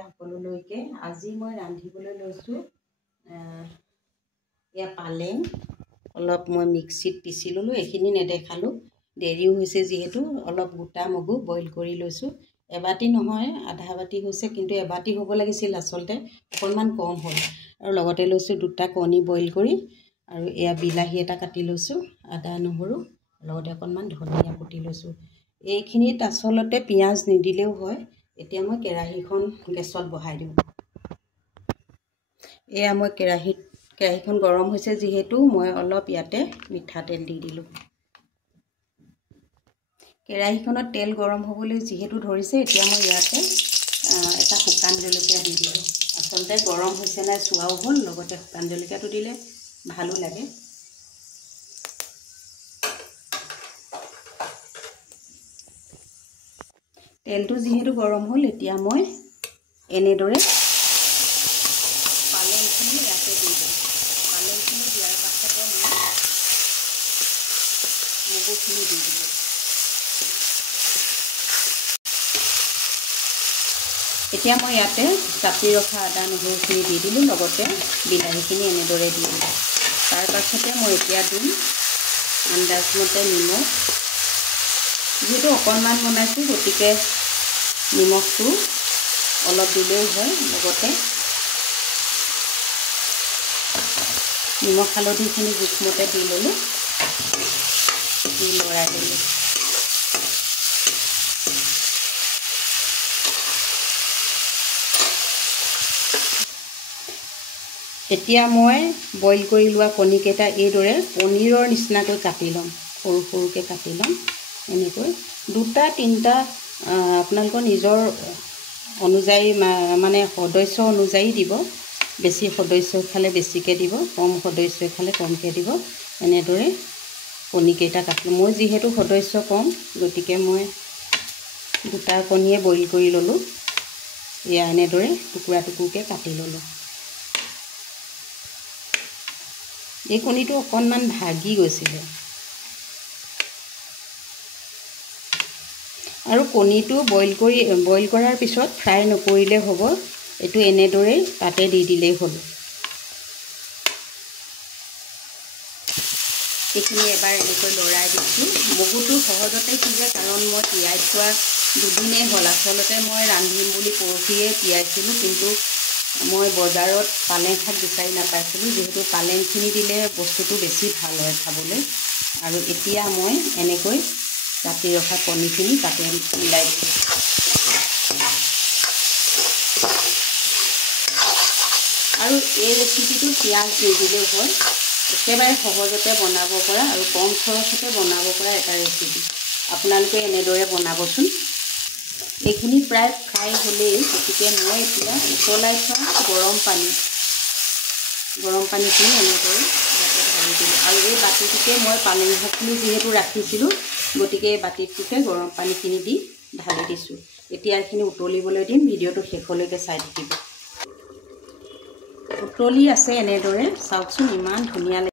সকলোলৈকে আজি মই ৰান্ধিবলৈ লৈছোঁ এয়া পালেং অলপ মই মিক্সিত পিচি ললোঁ এইখিনি নেদেখালোঁ দেৰিও হৈছে যিহেতু অলপ গোটা মগু বইল কৰি লৈছোঁ এবাটি নহয় আধা বাটি হৈছে কিন্তু এবাটি হ'ব লাগিছিল আচলতে অকণমান কম হ'ল আৰু লগতে লৈছোঁ দুটা কণী বইল কৰি আৰু এয়া বিলাহী এটা কাটি লৈছোঁ আদা নহৰু লগতে অকণমান ধনিয়া কুটি লৈছোঁ এইখিনিত আচলতে পিঁয়াজ নিদিলেও হয় এতিয়া মই কেৰাহীখন গেছত বহাই দিওঁ এয়া মই কেৰাহীখন গৰম হৈছে যিহেতু মই অলপ ইয়াতে মিঠাতেল দি দিলোঁ কেৰাহীখনত তেল গৰম হ'বলৈ যিহেতু ধৰিছে এতিয়া মই ইয়াতে এটা শুকান জলকীয়া দি দিলোঁ আচলতে গৰম হৈছে নাই চোৱাও হ'ল লগতে শুকান জলকীয়াটো দিলে ভালো লাগে তেলটো যিহেতু গৰম হ'ল এতিয়া মই এনেদৰে পালেংখিনি ইয়াতে দি দিম পালেংখিনি দিয়াৰ পাছতে মই মগুখিনি দি দিলোঁ এতিয়া মই ইয়াতে কাটি ৰখা আদা নহৰুখিনি দি দিলোঁ লগতে বিলাহীখিনি এনেদৰে দি দিলোঁ তাৰ পাছতে মই এতিয়া দিম আন্দাজমতে নিমখ যিহেতু অকণমান বনাইছোঁ গতিকে নিমখটো অলপ দিলেও হয় লগতে নিমখ হালধিখিনি জোখমতে দি ল'লোঁ দি লৰাই দিলোঁ এতিয়া মই বইল কৰি লোৱা কণীকেইটা এইদৰে পনীৰৰ নিচিনাকৈ কাটি ল'ম সৰু সৰুকৈ কাটি ল'ম এনেকৈ দুটা তিনিটা আপোনালোকৰ নিজৰ অনুযায়ী মানে সদস্য অনুযায়ী দিব বেছি সদস্য খালে বেছিকৈ দিব কম সদস্য খালে কমকৈ দিব এনেদৰে কণীকেইটা কাটিলোঁ মই যিহেতু সদস্য কম গতিকে মই দুটা কণীয়ে বইল কৰি ল'লোঁ এয়া এনেদৰে টুকুৰা টুকুৰকৈ কাটি ল'লোঁ এই কণীটো অকণমান ভাগি গৈছিলে আৰু কণীটো বইল কৰাৰ পিছত ফ্ৰাই নকৰিলে হ'ব এইটো এনেদৰে তাতে দি দিলেই হ'ল এইখিনি এবাৰ এনেকৈ লৰাই দিছোঁ মগুটো সহজতে সিজে কাৰণ মই তিয়াই থোৱা দুদিনেই হ'ল আচলতে মই ৰান্ধিম বুলি পৰহিয়ে তিয়াইছিলোঁ কিন্তু মই বজাৰত পালেং শাক বিচাৰি নাপাইছিলোঁ যিহেতু পালেংখিনি দিলে বস্তুটো বেছি ভাল হয় খাবলৈ আৰু এতিয়া মই এনেকৈ কাটি ৰখা কণীখিনি তাতে মিলাই দিছোঁ আৰু এই ৰেচিপিটো পিঁয়াজ নিদিলেও হয় একেবাৰে সহজতে বনাব পৰা আৰু কম খৰচতে বনাব পৰা এটা ৰেচিপি আপোনালোকে এনেদৰে বনাবচোন এইখিনি প্ৰায় ফ্ৰাই হ'লেই গতিকে মই এতিয়া উতলাই থোৱা গৰম পানীখিনি এনেদৰে ইয়াতে ঢালি দিলোঁ আৰু এই বাতিটোতে মই পালেং শাকখিনি যিহেতু ৰাখিছিলোঁ গতিকে এই বাতিটোতে গৰম পানীখিনি দি ঢালি দিছোঁ এতিয়া এইখিনি উতলিবলৈ দিম ভিডিঅ'টো শেষলৈকে চাই থাকিব উতলি আছে এনেদৰে চাওকচোন ইমান ধুনীয়া